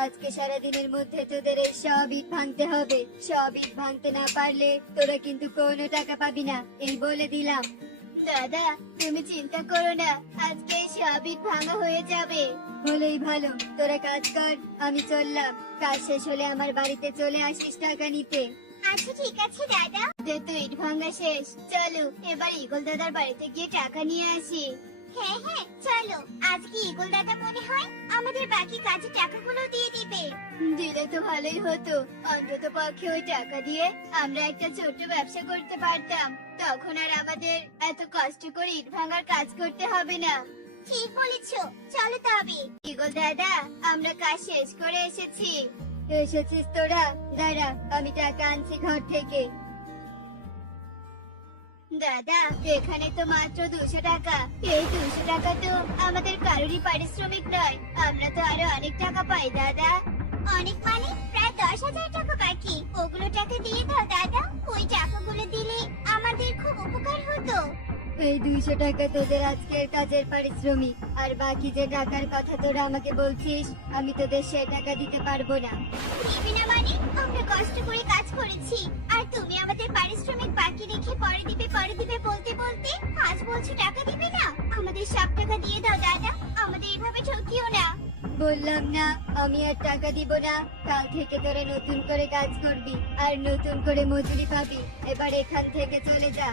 আজকে সারাদিনের মধ্যে তোদের এই সব ইট ভাঙতে হবে। সব ইট ভাঙতে না পারলে তোরা কিন্তু কোনো টাকা পাবি না, এই বলে দিলাম। দাদা, তুমি চিন্তা করো না, আজকে সব ইট ভাঙা হয়ে যাবে। হলেই ভালো, তোরা কাজ কর, আমি চললাম। কাজ শেষ হলে আমার বাড়িতে চলে আসিস টাকা নিতে। আচ্ছা ঠিক আছে দাদা। যে তো ইট ভাঙা শেষ, চলো এবার ইগল দাদার বাড়িতে গিয়ে টাকা নিয়ে আসি। হ্যাঁ হ্যাঁ চলো, আজকে ইগল দাদা মনে হয় আমাদের বাকি কাজের টাকাগুলো দিয়ে দিবে। দিলে তো ভালোই হতো, অন্তত পক্ষে ওই টাকা দিয়ে আমরা একটা ছোট্ট ব্যবসা করতে পারতাম। তখন আর আমাদের এত কষ্ট করে ইট ভাঙার কাজ করতে হবে না। ঠিক বলেছো, চলো তবে। ইগল দাদা, আমরা কাজ শেষ করে এসেছি। এসেছিস তোরা? দাঁড়া, আমি টাকা আনছি ঘর থেকে। দাদা, এখানে তো মাত্র 200 টাকা। এই 200 টাকা তো আমাদের কারোরই পারিশ্রমিক নয়, আমরা তো আরো অনেক টাকা পাই দাদা। অনেক মানে প্রায় 10,000 টাকা বাকি। ওগুলো টাকা দিয়ে দাও দাদা, ওই টাকাগুলো দিলে আমাদের খুব উপকার হতো। এই 200 টাকা তোদের আজকের কাজের পারিশ্রমিক, আর বাকি যে টাকার কথা তোরা আমাকে বলছিস, আমি তোদের সে টাকা দিতে পারবো না। দিবি না মানে? আমরা কষ্ট করে কাজ করেছি, আর তুমি আমাদের পারিশ্রমিক বাকি রেখে পরে দিবে বলতে বলতে আজ বলছো টাকা দিবে না। আমাদের সব টাকা দিয়ে দাও দাদা, আমাদের এভাবে ঠকিও না। বললাম না আমি আর টাকা দিব না। কাল থেকে তোরা নতুন করে কাজ করবি আর নতুন করে মজুরি পাবি। এবার এখান থেকে চলে যা।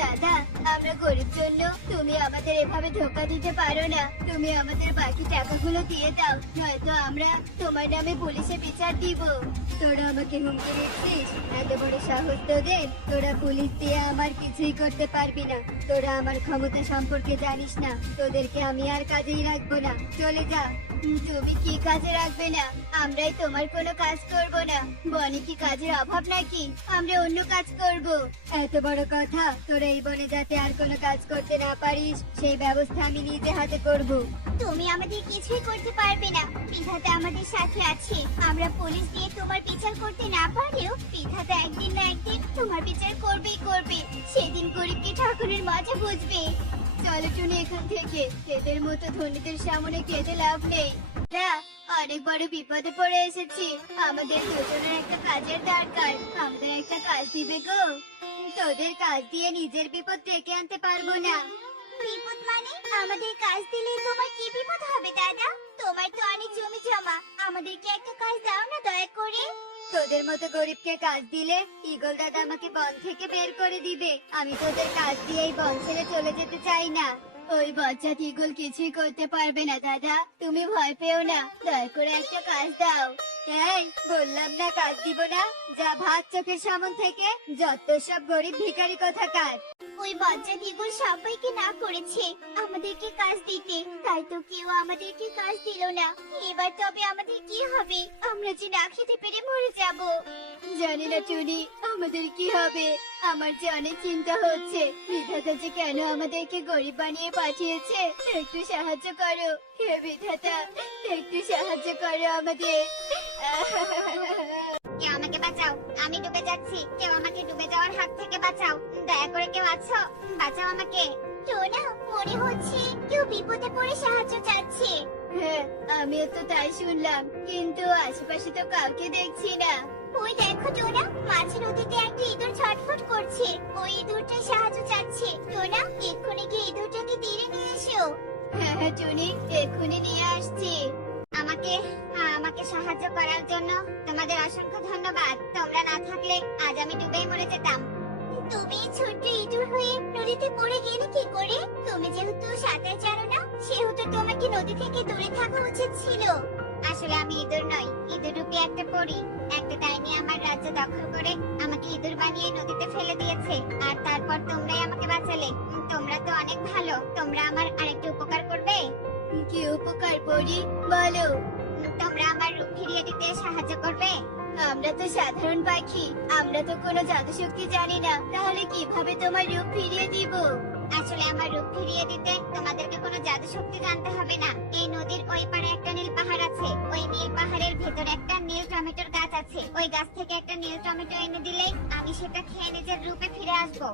দাদা, আমরা গরিব জন্য তুমি আমাদের এভাবে ধোকা দিতে পারো না। তুমি আমাদের বাকি টাকাগুলো দিয়ে দাও, নয়তো আমরা তোমার নামে পুলিশে বিচার দিব। তোরা আমাকে হুমকি দিচ্ছিস? এত বড় সাহস তোদের? তোরা পুলিশ দিয়ে আমার কিছুই করতে পারবি না। তোরা আমার ক্ষমতা সম্পর্কে জানিস না। তোদেরকে আমি আর কাজেই রাখবো না, চলে যা। তুমি কি কাজে রাখবে না? আমরাই তোমার কোনো কাজ করব না। বনে কি কাজের অভাব নাকি? আমরা অন্য কাজ করব। এত বড় কথা, তোরা এই বনে যাতে আর কোনো কাজ করতে না পারিস সেই ব্যবস্থা আমি নিজে হাতে করব। তুমি আমাদের কিছুই করতে পারবে না, বিধাতা আমাদের সাথে আছে। আমরা পুলিশ দিয়ে তোমার বিচার করতে না পারলেও বিধাতা একদিন না একদিন তোমার বিচার করবেই করবে। সেদিন গরিবকে ঠাকুরের মজা বুঝবে। চলো টুনি এখান থেকে, এদের মতো ধনীদের সামনে কেঁদে লাভ নেই। অনেক বড় বিপদে পড়ে এসেছি, আমাদের দুজনের একটা কাজের দরকার। আমাদের একটা কাজ দিবে গো? তোদের কাজ দিয়ে নিজের বিপদ ডেকে আনতে পারবো না। বিপদ মানে? আমাদের কাজ দিলে তোমার কি বিপদ হবে দাদা? তোমার তো অনেক জমি জমা, আমাদেরকে একটা কাজ দাও না দয়া করে। তোদের মতো গরিবকে কাজ দিলে ইগল দাদা আমাকে বন থেকে বের করে দিবে। আমি তোদের কাজ দিয়ে এই বন ছেড়ে চলে যেতে চাই না। ওই বজ্জাত ইগল কিছুই করতে পারবে না দাদা, তুমি ভয় পেও না। দয়া করে একটা কাজ দাও। এই বললাম না কাজ দিব না, যা ভাত চোখের সামন থেকে। যত সব গরিব ভিখারি কোথাকার। ওই বজ্জা দ্বিগুণ সবাইকে না করেছে আমাদেরকে কাজ দিতে, তাই তো কেউ আমাদেরকে কাজ দিল না। এবার তবে আমাদের কি হবে? আমরা যে না খেতে পেরে মরে যাব। জানি না টুনি, আমাদের কি হবে। আমার যে অনেক চিন্তা হচ্ছে, বিধাতা যে কেন আমাদেরকে গরিব বানিয়ে পাঠিয়েছে। একটু সাহায্য করো হে বিধাতা, একটু সাহায্য করো আমাদের। কেউ আমাকে বাঁচাও, আমি ডুবে যাচ্ছি। কেউ আমাকে ডুবে যাওয়ার হাত থেকে বাঁচাও, দয়া করে কেউ আছো? বাঁচাও আমাকে। টোনা, মনে হচ্ছে কেউ বিপদে পড়ে সাহায্য চাচ্ছে। হ্যাঁ, আমিও তো তাই শুনলাম, কিন্তু আশেপাশে তো কাউকে দেখছি না। ওই দেখো টোনা, মাঝ নদীতে একটা ইঁদুর ছটফট করছে। ওই ইঁদুরটা সাহায্য চাচ্ছে। টোনা, এক্ষুনি গিয়ে ইঁদুরটাকে তীরে নিয়ে এসো। হ্যাঁ হ্যাঁ টুনি, এক্ষুনি নিয়ে আসছি। আমাকে আমাকে সাহায্য করার জন্য তোমাদের অসংখ্য ধন্যবাদ। তোমরা না থাকলে আজ আমি ডুবেই মরে যেতাম। তুমি ছোট্ট ইঁদুর হয়ে নদীতে পড়ে গেলে কি করে? তুমি যেহেতু সাঁতার জানো না, সেহেতু তোমাকে নদী থেকে দূরে থাকা উচিত ছিল। আসলে আমি ইঁদুর নই, ইঁদুর রূপী একটা পরী। একটা ডাইনি আমার রাজ্য দখল করে আমাকে ইঁদুর বানিয়ে নদীতে ফেলে দিয়েছে, আর তারপর তোমরাই আমাকে বাঁচালে। তোমরা তো অনেক ভালো। তোমরা আমার আরেকটু উপকার করবে? কি উপকার করি বলো? তোমরা আমার রূপ ফিরিয়ে দিতে সাহায্য করবে? আমরা তো সাধারণ পাখি, আমরা তো কোনো জাদু শক্তি জানি না, তাহলে কিভাবে তোমার রূপ ফিরিয়ে দিব? আসলে আমার রূপ ফিরিয়ে দিতে তোমাদেরকে কোনো জাদু শক্তি জানতে হবে না। এই নদীর ওই পারে একটা নীল পাহাড় আছে। ওই নীল পাহাড়ের ভেতরে একটা নীল টমেটোর গাছ আছে। ওই গাছ থেকে একটা নীল টমেটো এনে দিলেই আমি সেটা খেয়ে নিজের রূপে ফিরে আসবো।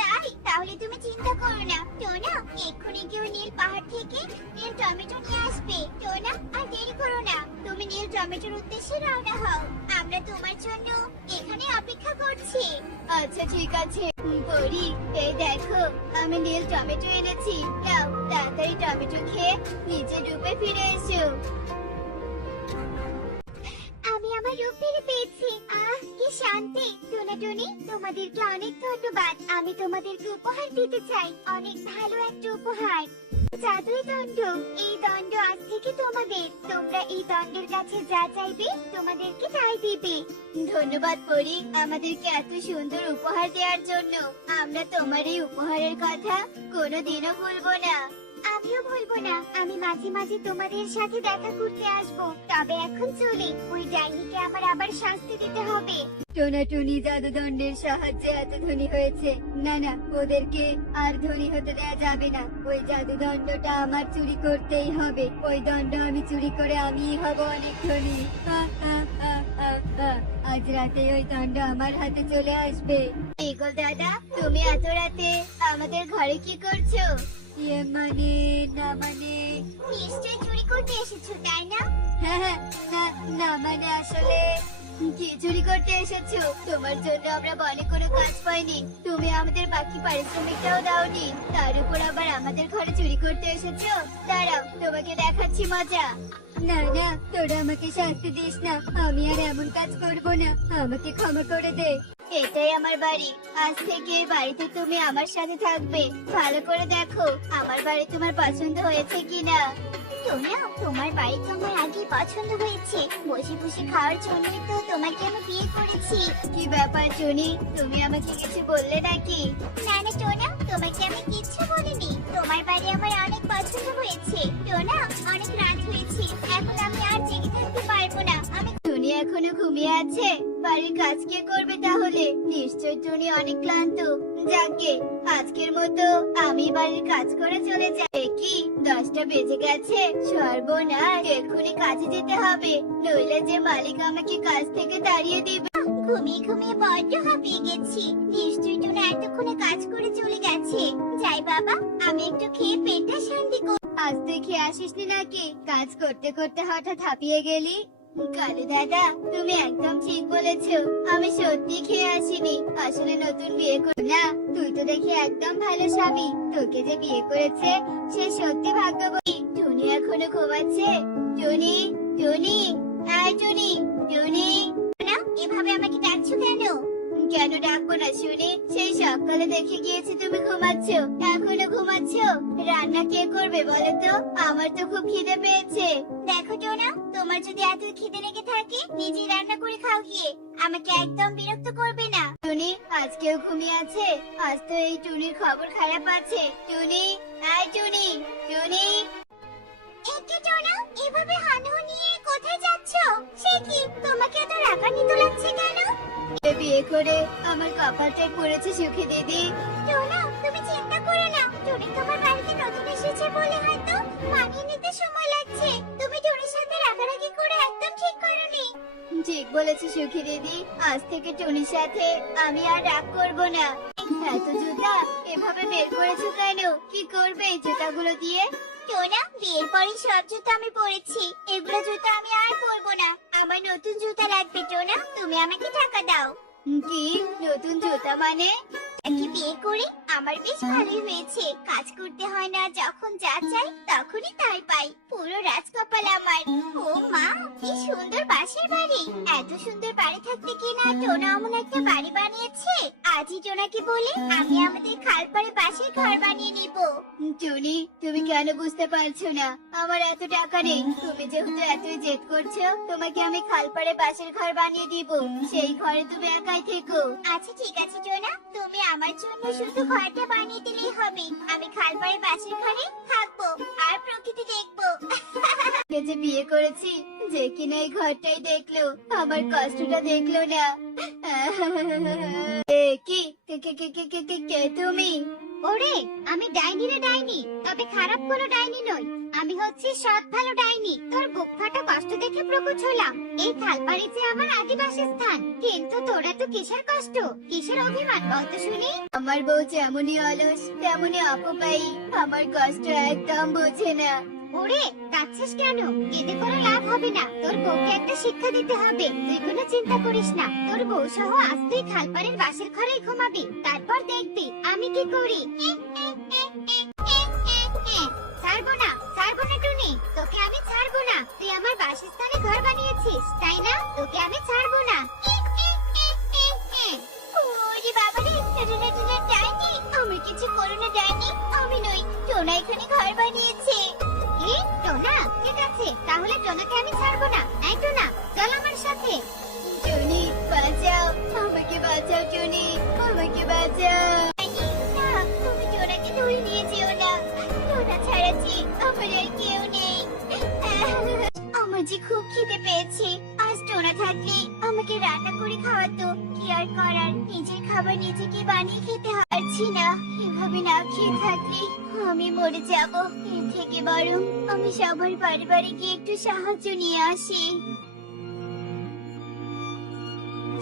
তাই তাহলে তুমি চিন্তা করো না টোনা, এক্ষুনি কেউ নীল পাহাড় থেকে নীল টমেটো নিয়ে আসবে। টোনা আর দেরি করো না, তুমি নীল টমেটোর উদ্দেশ্যে রওনা হও। আমরা তোমার জন্য এখানে অপেক্ষা করছি। আচ্ছা ঠিক আছে পরি, এই দেখো আমি নীল টমেটো এনেছি, নাও তাড়াতাড়ি টমেটো খেয়ে নিচে ডুবে ফিরে এসো। আমি আমার রূপ ফিরে পেয়েছি। কি শান্তি। টোনা টুনি, তোমাদেরকে অনেক ধন্যবাদ। আমি তোমাদেরকে উপহার দিতে চাই, অনেক ভালো একটা উপহার। জাদুই দণ্ড। এই দণ্ড আজ থেকে তোমাদের। তোমরা এই দণ্ডের কাছে যা চাইবে তোমাদেরকে তাই দিবে। ধন্যবাদ পরি, আমাদেরকে এত সুন্দর উপহার দেওয়ার জন্য। আমরা তোমার এই উপহারের কথা কোনোদিনও ভুলবো না। আমিও ভুলবো না। আমি মাঝে মাঝে তোমাদের সাথে দেখা করতে আসবো। তবে এখন চলি, ওই ডাইনিকে আমার আবার শাস্তি দিতে হবে। টোনাটুনি জাদুদণ্ডের সাহায্যে এত ধনী হয়েছে, না না ওদেরকে আর ধনী হতে দেওয়া যাবে না। ওই জাদুদণ্ডটা আমার চুরি করতেই হবে। ওই দণ্ড আমি চুরি করে আমিই হব অনেক ধনী। আজ রাতে ওই দণ্ড আমার হাতে চলে আসবে। ইগল দাদা, তুমি এত রাতে আমাদের ঘরে কি করছো? ইয়ে মানে না মানে নিশ্চয়ই চুরি করতে এসেছো, তাই না? হ্যাঁ হ্যাঁ, না না মানে আসলে কি চুরি করতে এসেছো? তোমার জন্য আমরা বনে কোনো কাজ পাইনি, তুমি আমাদের বাকি পারিশ্রমিকটাও দাওনি, তার উপর আবার আমাদের ঘরে চুরি করতে এসেছো। দাঁড়াও তোমাকে দেখাচ্ছি মজা। না না, তোরা আমাকে শাস্তি দিস না, আমি আর এমন কাজ করব না, আমাকে ক্ষমা করে দে। এটাই আমার বাড়ি, আজ থেকে এই বাড়িতে তুমি আমার সাথে থাকবে। ভালো করে দেখো আমার বাড়ি তোমার পছন্দ হয়েছে কিনা। টোনা, তোমার বাড়ি তো আমার আগেই পছন্দ হয়েছে। বসে বসে খাওয়ার জন্যই তো তোমাকে আমি বিয়ে করেছি। কি ব্যাপার টুনি, তুমি আমাকে কিছু বললে নাকি? না না টোনা, তোমাকে আমি কিচ্ছু বলিনি। তোমার বাড়ি আমার অনেক পছন্দ হয়েছে। টোনা, অনেক রাত হয়েছে, এখন আমি আর জেগে থাকতে পারবো না। আমি টুনি এখনো ঘুমিয়ে আছে? বাড়ির কাজ কে করবে তাহলে? নিশ্চয় টুনি অনেক ক্লান্ত। যাকে আজকের মতো আমি বাড়ির কাজ করে চলে যাই। কি 10টা বেজে গেছে? সর্বনাশ, এক্ষুনি কাজে যেতে হবে, নইলে যে মালিক আমাকে কাজ থেকে তাড়িয়ে দিবে। ঘুমিয়ে ঘুমিয়ে বড্ড হাঁপিয়ে গেছি। নিশ্চয়ই টোনা এতক্ষণে কাজ করে চলে গেছে। যাই বাবা, আমি একটু খেয়ে পেটটা শান্তি করব। আজ তুই খেয়ে আসিসনি নাকি? কাজ করতে করতে হঠাৎ হাঁপিয়ে গেলি। কালু দাদা, তুমি একদম ঠিক বলেছো, আমি সত্যি খেয়ে আসিনি। আসলে নতুন বিয়ে করে না, তুই তো দেখি একদম ভালো স্বামী। তোকে যে বিয়ে করেছে সে সত্যি ভাগ্যবতী। টুনি এখনো ঘুমাচ্ছে? টুনি, টুনি, আয় টুনি, টুনি। না, এভাবে আমাকে ডাকছো কেন? কেন ডাকবো না শুনি? সেই সকালে দেখে গিয়েছি তুমি ঘুমাচ্ছ, এখনো ঘুমাচ্ছ। রান্না কে করবে বলো তো? আমার তো খুব খিদে পেয়েছে। দেখো টোনা, তোমার যদি এত খিদে লেগে থাকে নিজে রান্না করে খাও গিয়ে। আমাকে একদম বিরক্ত করবে না। টুনি আজকেও ঘুমিয়ে আছে? আজ তো এই টুনির খবর খারাপ আছে। টুনি, আয় টুনি, টুনি। একে টোনা, এভাবে হানু নিয়ে কোথায় যাচ্ছো? সে কি, তোমাকে এত রাগান্বিত লাগছে কেন? বিয়ে করে আমার কপালটাই পড়েছে সুখী দিদি। টোনা, তুমি চিন্তা করো না। টুনি তোমার বাড়িতে নতুন এসেছে বলে হয়তো মানিয়ে নিতে সময় লাগছে। তুমি টুনির সাথে রাগারাগি করে একদম ঠিক করোনি। ঠিক বলেছে সুখী দিদি, আজ থেকে টুনির সাথে আমি আর রাগ করব না। এত জুতা এভাবে বের করেছো কেন? কি করবে এই জুতাগুলো দিয়ে? টোনা, বিয়ের পরে সব জুতো আমি পরেছি, এগুলো জুতো আমি আর পরবো না। আমার নতুন জুতা লাগবে। টোনা, তুমি আমাকে টাকা দাও। কি নতুন জুতা মানে? কি বিয়ে করে আমার বেশ ভালোই হয়েছে। কাজ করতে হয় না, যখন যা চাই তখনই তাই পাই। পুরো রাজকপাল আমার। ও মা, কি সুন্দর বাসের বাড়ি। এত সুন্দর বাড়ি থাকতে কিনা টোনা এমন একটা বাড়ি বানিয়েছে। আজই টোনাকে বলে আমি আমাদের খালপাড়ে বাসের ঘর বানিয়ে নিব। টুনি, তুমি কেন বুঝতে পারছো না? আমার এত টাকা নেই। তুমি যেহেতু এতই জেদ করছো, তোমাকে আমি খালপাড়ে বাসের ঘর বানিয়ে দিব। সেই ঘরে তুমি একাই থেকো। আচ্ছা ঠিক আছে টোনা, তুমি আমার জন্য শুধু ঘরটা বানিয়ে দিলেই হবে। আমি খালপাড়ে বাসের ঘরে থাকবো আর প্রকৃতি দেখবো। কে যে বিয়ে করেছি, যে কিনা এই ঘরটাই দেখলো, আমার কষ্টটা দেখলো না। এ কি, কে কে কে কে কে কে কে তুমি? ওরে, আমি ডাইনি রে ডাইনি, তবে খারাপ কোনো ডাইনি নই। আমি হচ্ছি সৎ ভালো ডাইনি, তোর বুক ফাটা কষ্ট দেখে প্রকট হলাম। এই খালপাড়ি যে আমার আদি বাসস্থান, কিন্তু তোরা তো কিসের কষ্ট, কিসের অভিমান বলতো শুনি? আমার বউ যেমনই অলস তেমনই অপবায়ী, আমার কষ্ট একদম বোঝে না। ওরে কাঁদছিস কেন? কেঁদে কোনো লাভ হবে না, তোর বউকে একটা শিক্ষা দিতে হবে। তুই কোনো চিন্তা করিস না, তোর বউ সহ আজ তুই খালপাড়ের বাসের ঘরেই ঘুমাবি, তারপর দেখবি আমি কি করি। ছাড়বো না, ছাড়বো না টুনি, তোকে আমি ছাড়বো না। তুই আমার বাসস্থানে ঘর বানিয়েছিস তাই না? তোকে আমি ছাড়বো না। ওরে বাবারে, টুনা টুনা ডাইনি, আমি কিছু করো না ডাইনি, আমি নই, টোনা এখানে ঘর বানিয়েছে। কি টোনা? ঠিক আছে, তাহলে টোনাকে আমি ছাড়বো না। এই টোনা, চল আমার সাথে। টুনি বাঁচাও, আমাকে বাঁচাও টুনি, আমাকে বাঁচাও। ডাইনি, না, তুমি টোনাকে ধরে নিয়ে যেও না। টোনা ছাড়া যে আমার আর কেউ নেই। আমার যে খুব খিদে পেয়েছে, আজ টোনা থাকলে আমাকে রান্না করে খাওয়াতো। কি আর করার, নিজের খাবার নিজেকে বানিয়ে খেতে পারছি না। এভাবে না খেয়ে থাকলে আমি মরে যাব। এর থেকে বরং আমি সবার বাড়ি বাড়ি গিয়ে একটু সাহায্য নিয়ে আসি।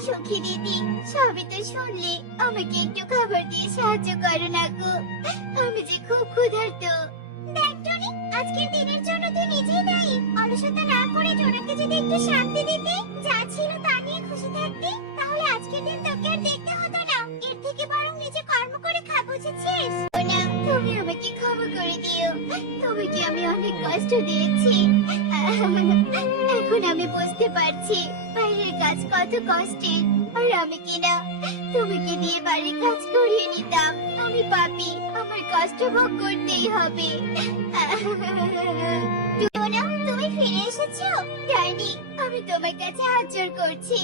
সখী দিদি, সবই তো শুনলে, আমাকে একটু খাবার দিয়ে সাহায্য করো না গো, আমি যে খুব ক্ষুধার্ত। দেখ টনি, আজকের দিনের জন্য তুই নিজেই দায়ী। অলসতা না করে টোনাকে যদি একটু শান্তি দিতে, যা ছিল তা নিয়ে খুশি থাকতে, তাহলে আজকের দিন তোকে আর দেখতে হতো না। এর থেকে বরং নিজে কর্ম করে খা, বুঝেছিস? না, তুমি আমাকে ক্ষমা করে দিও, তোমাকে আমি অনেক কষ্ট দিয়েছি। এখন আমি বুঝতে পারছি বাইরের কাজ কত কষ্টের, আর আমি কিনা তোমাকে দিয়ে বাড়ির কাজ করিয়ে নিতাম। আমি পাপী, আমার কষ্ট ভোগ করতেই হবে। টোনা, তুমি ফিরে এসেছো? ডাইনি, আমি তোমার কাছে হাত জোর করছি,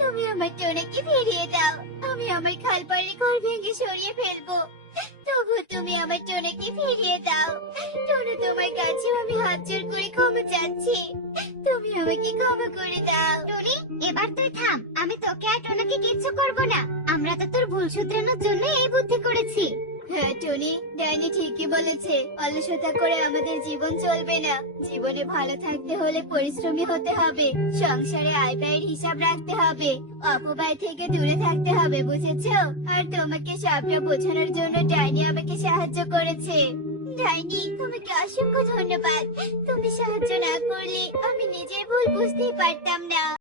তুমি আমার টোনাকে ফিরিয়ে দাও। আমি আমার খালপাড়ে ঘর ভেঙে সরিয়ে ফেলবো, তবু তুমি আমার টোনাকে ফিরিয়ে দাও। টোনা, তোমার কাছেও আমি হাত জোর করে ক্ষমা চাচ্ছি, তুমি আমাকে ক্ষমা করে দাও। টনি, এবার তুই থাম, আমি তোকে আর টোনাকে কিচ্ছু করব না। আমরা তো তোর ভুল শুধরানোর জন্য এই বুদ্ধি করেছি। হ্যাঁ টনি, ডাইনি ঠিকই বলেছে, অলসতা করে আমাদের জীবন চলবে না। জীবনে ভালো থাকতে হলে পরিশ্রমী হতে হবে, সংসারে আয় ব্যয়ের হিসাব রাখতে হবে, অপব্যয় থেকে দূরে থাকতে হবে, বুঝেছো? আর তোমাকে সবটা বোঝানোর জন্য ডাইনি আমাকে সাহায্য করেছে। ডাইনি, তোমাকে অসংখ্য ধন্যবাদ, তুমি সাহায্য না করলে আমি নিজের ভুল বুঝতেই পারতাম না।